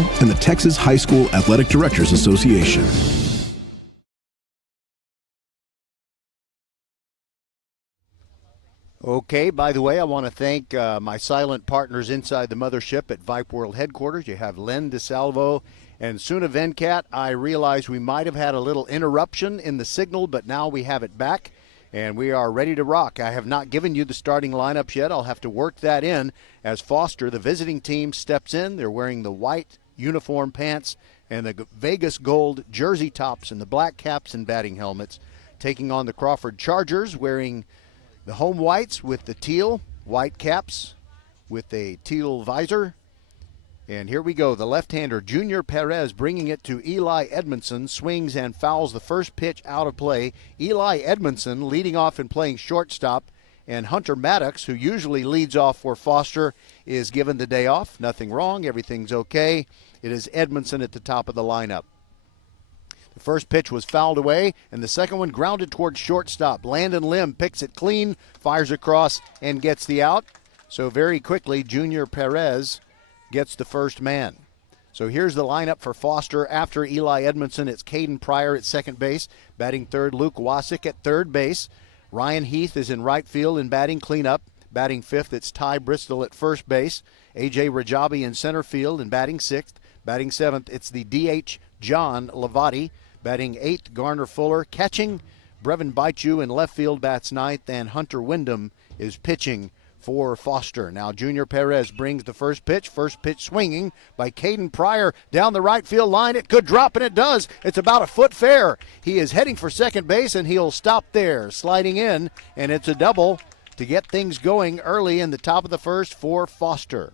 and the Texas High School Athletic Directors Association. Okay, by the way, I want to thank my silent partners inside the mothership at Vype World Headquarters. You have Len DeSalvo and Suna Venkat. I realize we might have had a little interruption in the signal, but now we have it back, and we are ready to rock. I have not given you the starting lineups yet. I'll have to work that in as Foster, the visiting team, steps in. They're wearing the white uniform pants and the Vegas gold jersey tops and the black caps and batting helmets, taking on the Crawford Chargers, wearing the home whites with the teal white caps with a teal visor. And here we go. The left-hander, Junior Perez, bringing it to Eli Edmondson, swings and fouls the first pitch out of play. Eli Edmondson leading off and playing shortstop, and Hunter Maddox, who usually leads off for Foster, is given the day off. Nothing wrong. Everything's okay. It is Edmondson at the top of the lineup. The first pitch was fouled away, and the second one grounded towards shortstop. Landon Lim picks it clean, fires across, and gets the out. So very quickly, Junior Perez gets the first man. So here's the lineup for Foster after Eli Edmondson. It's Caden Pryor at second base. Batting third, Luke Wasik at third base. Ryan Heath is in right field in batting cleanup. Batting fifth, it's Ty Bristol at first base. A.J. Rajabi in center field and batting sixth. Batting seventh, it's the DH John Lavati. Batting eighth, Garner Fuller. Catching, Brevin Baichu in left field bats ninth, and Hunter Wyndham is pitching for Foster. Now Junior Perez brings the first pitch. First pitch swinging by Caden Pryor down the right field line. It could drop, and it does. It's about a foot fair. He is heading for second base, and he'll stop there, sliding in, and it's a double to get things going early in the top of the first for Foster.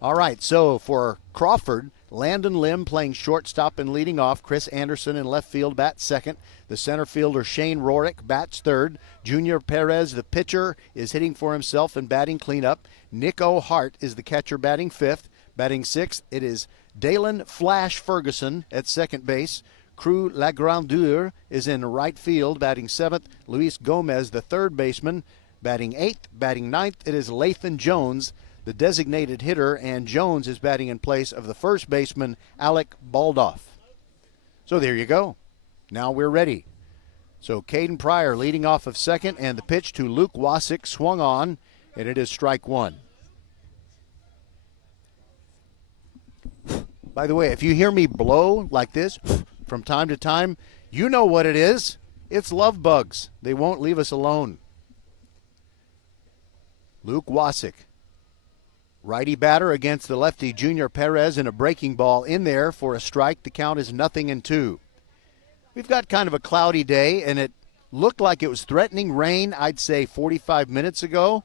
All right, so for Crawford, Landon Lim playing shortstop and leading off. Chris Anderson in left field bats second. The center fielder Shane Rorick bats third. Junior Perez, the pitcher, is hitting for himself and batting cleanup. Nico Hart is the catcher, batting fifth. Batting sixth, it is Dalen Flash Ferguson at second base. Crew Lagrandeur is in right field, batting seventh. Luis Gomez, the third baseman, batting eighth. Batting ninth, it is Lathan Jones, the designated hitter, and Jones is batting in place of the first baseman, Alec Baldoff. So there you go. Now we're ready. So Caden Pryor leading off of second, and the pitch to Luke Wasik swung on, and it is strike one. By the way, if you hear me blow like this from time to time, you know what it is. It's love bugs. They won't leave us alone. Luke Wasik, righty batter against the lefty Junior Perez, and a breaking ball in there for a strike. The count is 0-2. We've got kind of a cloudy day, and it looked like it was threatening rain, I'd say 45 minutes ago.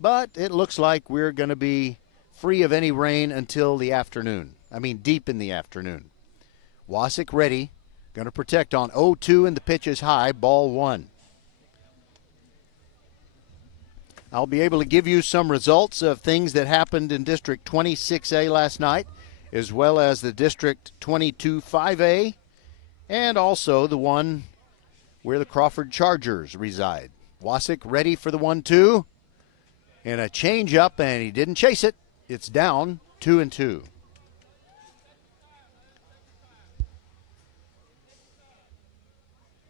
But it looks like we're going to be free of any rain until the afternoon. I mean, deep in the afternoon. Wasik ready. Going to protect on 0-2, and the pitch is high, ball one. I'll be able to give you some results of things that happened in District 26A last night, as well as the District 22 5A, and also the one where the Crawford Chargers reside. Wasik ready for the 1-2, and a change-up, and he didn't chase it. It's down 2-2.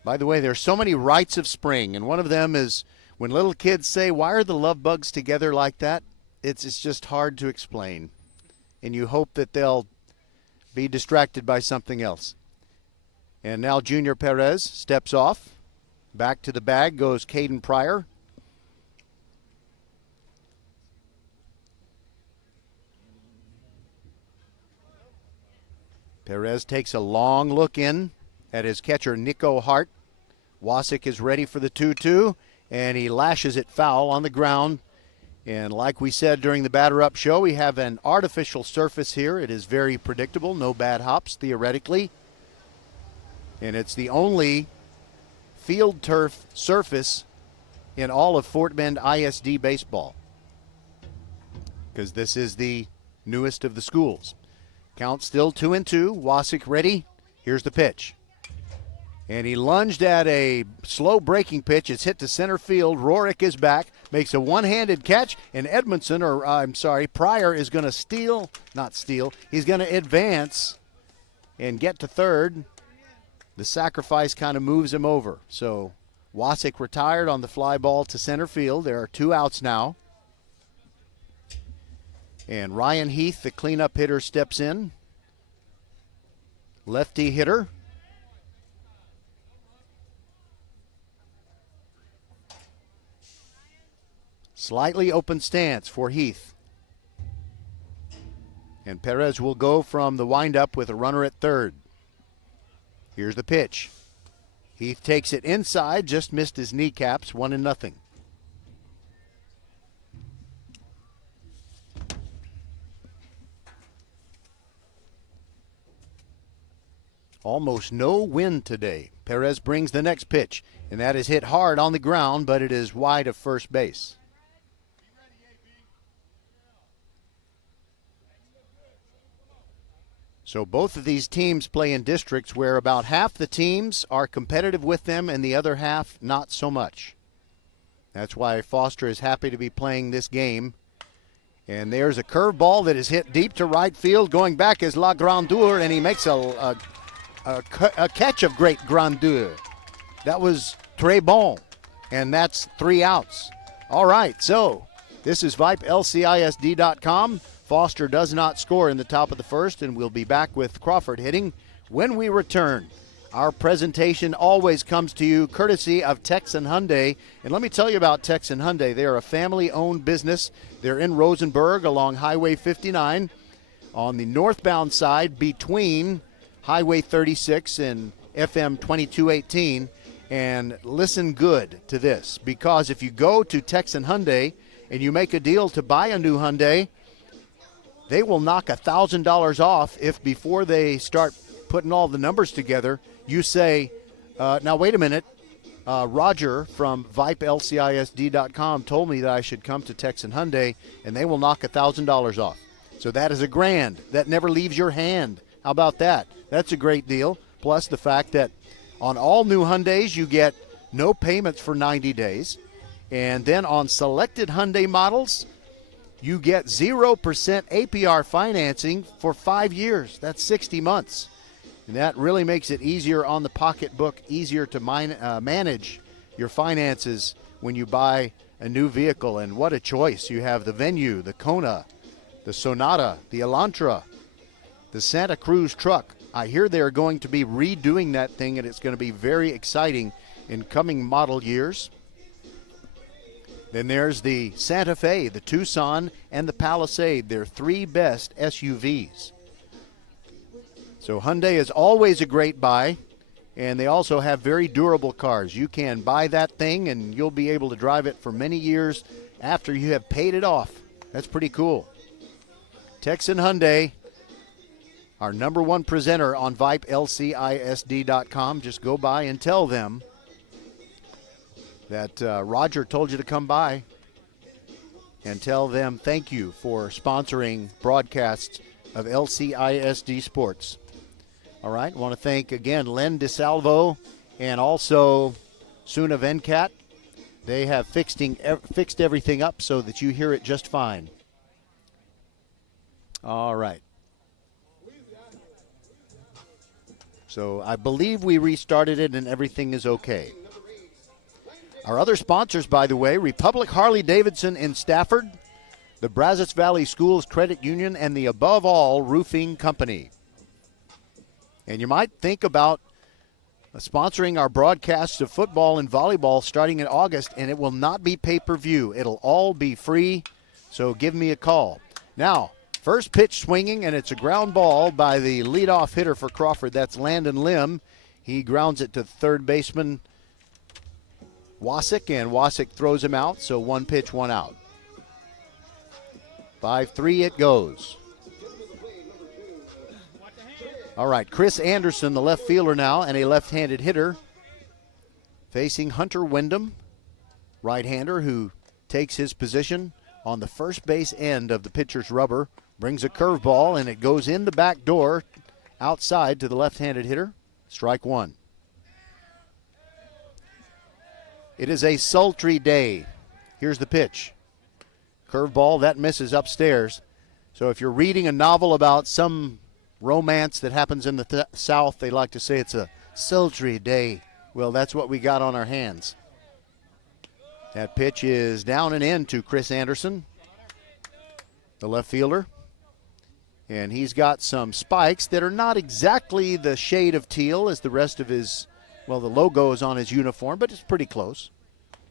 By the way, there's so many rites of spring, and one of them is when little kids say, why are the love bugs together like that? It's just hard to explain. And you hope that they'll be distracted by something else. And now Junior Perez steps off. Back to the bag goes Caden Pryor. Perez takes a long look in at his catcher, Nico Hart. Wasik is ready for the 2-2. And he lashes it foul on the ground. And like we said during the batter-up show, we have an artificial surface here. It is very predictable, no bad hops, theoretically. And it's the only field turf surface in all of Fort Bend ISD baseball, because this is the newest of the schools. Count still 2-2. Wasik ready. Here's the pitch. And he lunged at a slow breaking pitch. It's hit to center field. Rorik is back, makes a one-handed catch, and Pryor is going to he's going to advance and get to third. The sacrifice kind of moves him over. So Wasik retired on the fly ball to center field. There are 2 outs now. And Ryan Heath, the cleanup hitter, steps in. Lefty hitter. Slightly open stance for Heath. And Perez will go from the windup with a runner at third. Here's the pitch. Heath takes it inside, just missed his kneecaps, 1-0. Almost no wind today. Perez brings the next pitch, and that is hit hard on the ground, but it is wide of first base. So both of these teams play in districts where about half the teams are competitive with them and the other half not so much. That's why Foster is happy to be playing this game. And there's a curveball that is hit deep to right field. Going back is La Grandeur, and he makes a catch of great grandeur. That was très bon, and that's 3 outs. All right, so this is Vype, LCISD.com. Foster does not score in the top of the first, and we'll be back with Crawford hitting when we return. Our presentation always comes to you courtesy of Texan Hyundai. And let me tell you about Texan Hyundai. They are a family-owned business. They're in Rosenberg along Highway 59 on the northbound side between Highway 36 and FM 2218. And listen good to this, because if you go to Texan Hyundai and you make a deal to buy a new Hyundai, they will knock $1,000 off if before they start putting all the numbers together, you say, now wait a minute, Roger from VypeLCISD.com told me that I should come to Texan Hyundai, and they will knock $1,000 off. So that is $1,000. That never leaves your hand. How about that? That's a great deal. Plus the fact that on all new Hyundais, you get no payments for 90 days. And then on selected Hyundai models, you get 0% APR financing for 5 years. That's 60 months. And that really makes it easier on the pocketbook, easier to manage your finances when you buy a new vehicle. And what a choice. You have the Venue, the Kona, the Sonata, the Elantra, the Santa Cruz truck. I hear they're going to be redoing that thing, and it's going to be very exciting in coming model years. Then there's the Santa Fe, the Tucson, and the Palisade. They're 3 best SUVs. So Hyundai is always a great buy, and they also have very durable cars. You can buy that thing, and you'll be able to drive it for many years after you have paid it off. That's pretty cool. Texan Hyundai, our number 1 presenter on VypeLCISD.com. Just go by and tell them that Roger told you to come by, and tell them thank you for sponsoring broadcasts of LCISD Sports. All right, I want to thank again Len DeSalvo and also Suna Venkat. They have fixed everything up so that you hear it just fine. All right. So I believe we restarted it and everything is okay. Our other sponsors, by the way, Republic Harley-Davidson in Stafford, the Brazos Valley Schools Credit Union, and the Above All Roofing Company. And you might think about sponsoring our broadcasts of football and volleyball starting in August, and it will not be pay-per-view. It'll all be free, so give me a call. Now, first pitch swinging, and it's a ground ball by the leadoff hitter for Crawford. That's Landon Lim. He grounds it to third baseman Wasik, and Wasik throws him out, so 1 pitch, 1 out. 5-3 it goes. All right, Chris Anderson, the left fielder now, and a left-handed hitter, facing Hunter Wyndham, right-hander, who takes his position on the first base end of the pitcher's rubber, brings a curveball, and it goes in the back door outside to the left-handed hitter. Strike 1. It is a sultry day. Here's the pitch. Curveball, that misses upstairs. So if you're reading a novel about some romance that happens in the South, they like to say it's a sultry day. Well, that's what we got on our hands. That pitch is down and in to Chris Anderson, the left fielder. And he's got some spikes that are not exactly the shade of teal as the rest of his, well, the logo is on his uniform, but it's pretty close.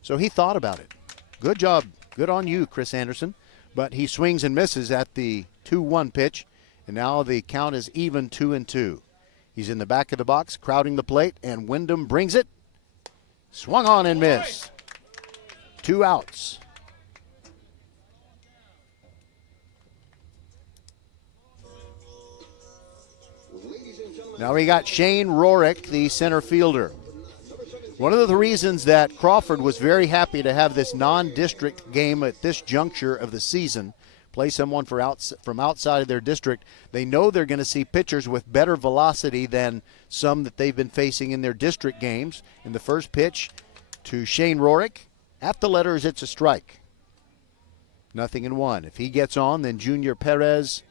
So he thought about it. Good job. Good on you, Chris Anderson. But he swings and misses at the 2-1 pitch, and now the count is even 2-2. He's in the back of the box, crowding the plate, and Wyndham brings it. Swung on and missed. 2 outs. Now we got Shane Rorick, the center fielder. One of the reasons that Crawford was very happy to have this non-district game at this juncture of the season, play someone from outside of their district, they know they're going to see pitchers with better velocity than some that they've been facing in their district games. In the first pitch to Shane Rorick, at the letters, it's a strike. 0-1. If he gets on, then Junior Perez,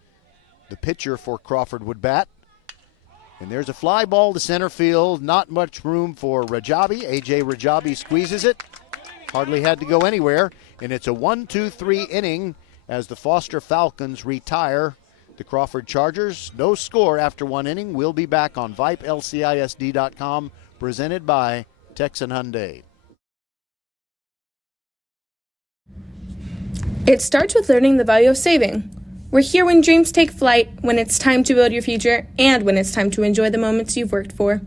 the pitcher for Crawford, would bat. And there's a fly ball to center field. Not much room for Rajabi. A.J. Rajabi squeezes it. Hardly had to go anywhere. And it's a 1-2-3 inning as the Foster Falcons retire the Crawford Chargers. No score after 1 inning. We'll be back on VypeLCISD.com, presented by Texan Hyundai. It starts with learning the value of saving. We're here when dreams take flight, when it's time to build your future, and when it's time to enjoy the moments you've worked for.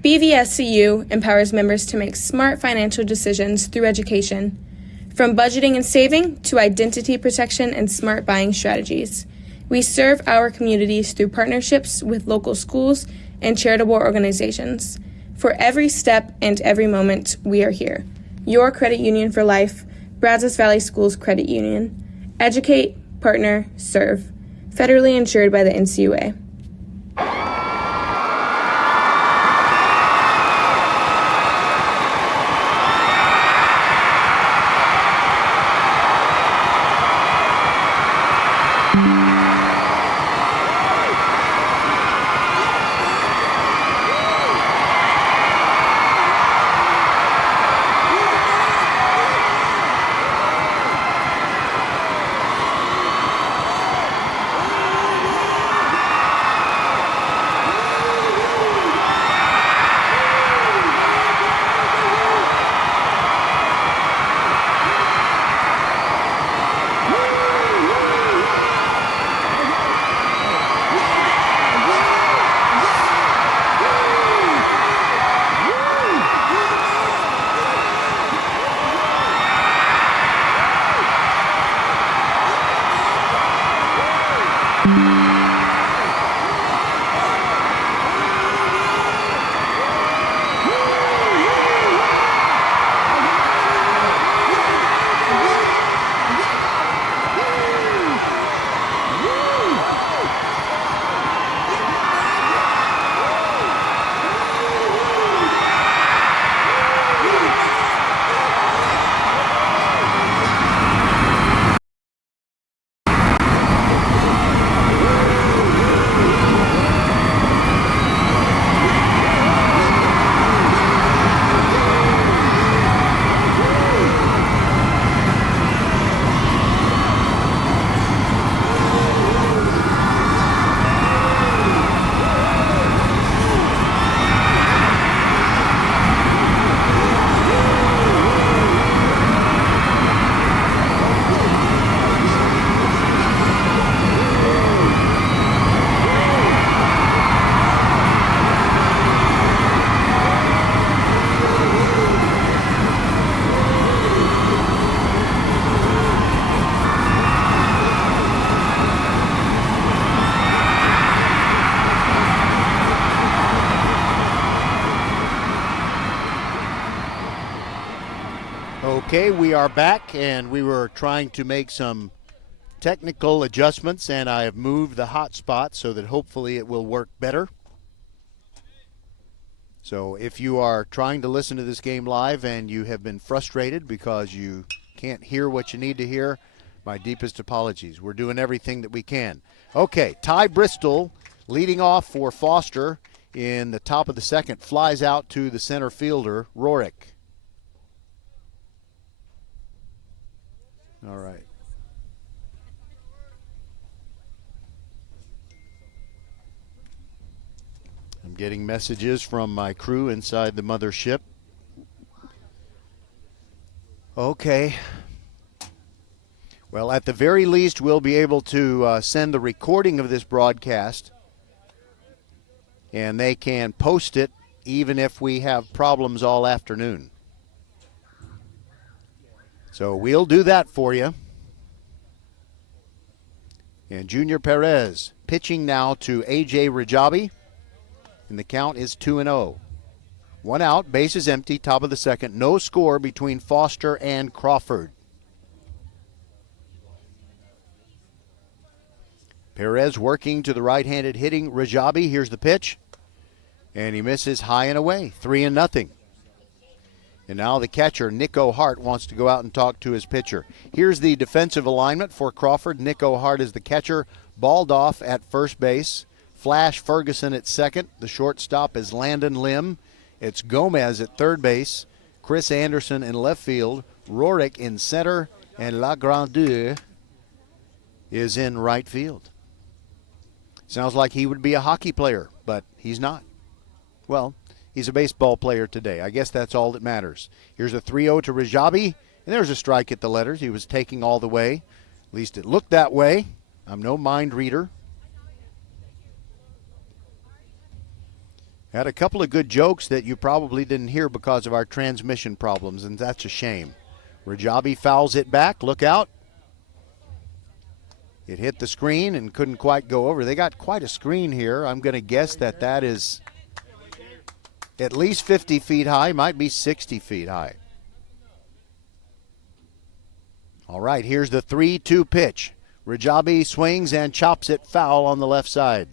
BVSCU empowers members to make smart financial decisions through education, from budgeting and saving to identity protection and smart buying strategies. We serve our communities through partnerships with local schools and charitable organizations. For every step and every moment, we are here. Your credit union for life, Brazos Valley Schools Credit Union. Educate, partner, serve. Federally insured by the NCUA. Okay, we are back, and we were trying to make some technical adjustments, and I have moved the hotspot so that hopefully it will work better. So if you are trying to listen to this game live and you have been frustrated because you can't hear what you need to hear, my deepest apologies. We're doing everything that we can. Okay, Ty Bristol leading off for Foster in the top of the second, flies out to the center fielder, Rorick. All right. I'm getting messages from my crew inside the mothership. Okay. Well, at the very least, we'll be able to send the recording of this broadcast, and they can post it even if we have problems all afternoon. So we'll do that for you. And Junior Perez pitching now to A.J. Rajabi, and the count is 2-0. One out, bases empty, top of the second. No score between Foster and Crawford. Perez working to the right-handed hitting Rajabi. Here's the pitch. And he misses high and away, 3-0. And now the catcher, Nico Hart, wants to go out and talk to his pitcher. Here's the defensive alignment for Crawford. Nico Hart is the catcher. Baldoff at first base. Flash Ferguson at second. The shortstop is Landon Lim. It's Gomez at third base. Chris Anderson in left field. Rorick in center. And Lagrandeur is in right field. Sounds like he would be a hockey player, but he's not. Well, he's a baseball player today. I guess that's all that matters. Here's a 3-0 to Rajabi, and there's a strike at the letters. He was taking all the way. At least it looked that way. I'm no mind reader. Had a couple of good jokes that you probably didn't hear because of our transmission problems, and that's a shame. Rajabi fouls it back. Look out. It hit the screen and couldn't quite go over. They got quite a screen here. I'm going to guess that that is at least 50 feet high, might be 60 feet high. All right, here's the 3-2 pitch. Rajabi swings and chops it foul on the left side.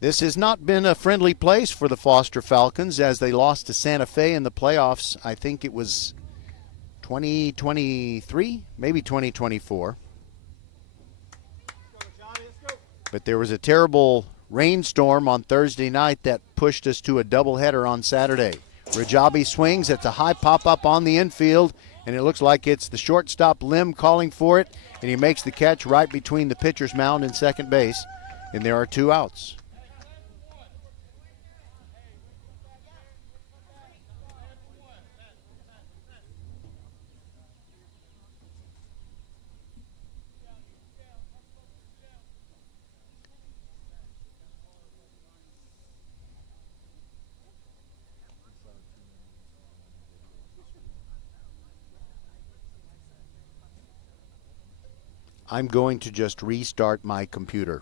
This has not been a friendly place for the Foster Falcons as they lost to Santa Fe in the playoffs. I think it was 2023, maybe 2024. But there was a terrible rainstorm on Thursday night that pushed us to a doubleheader on Saturday. Rajabi swings. It's a high pop-up on the infield, and it looks like it's the shortstop Lim calling for it, and he makes the catch right between the pitcher's mound and second base, and there are two outs. I'm going to just restart my computer.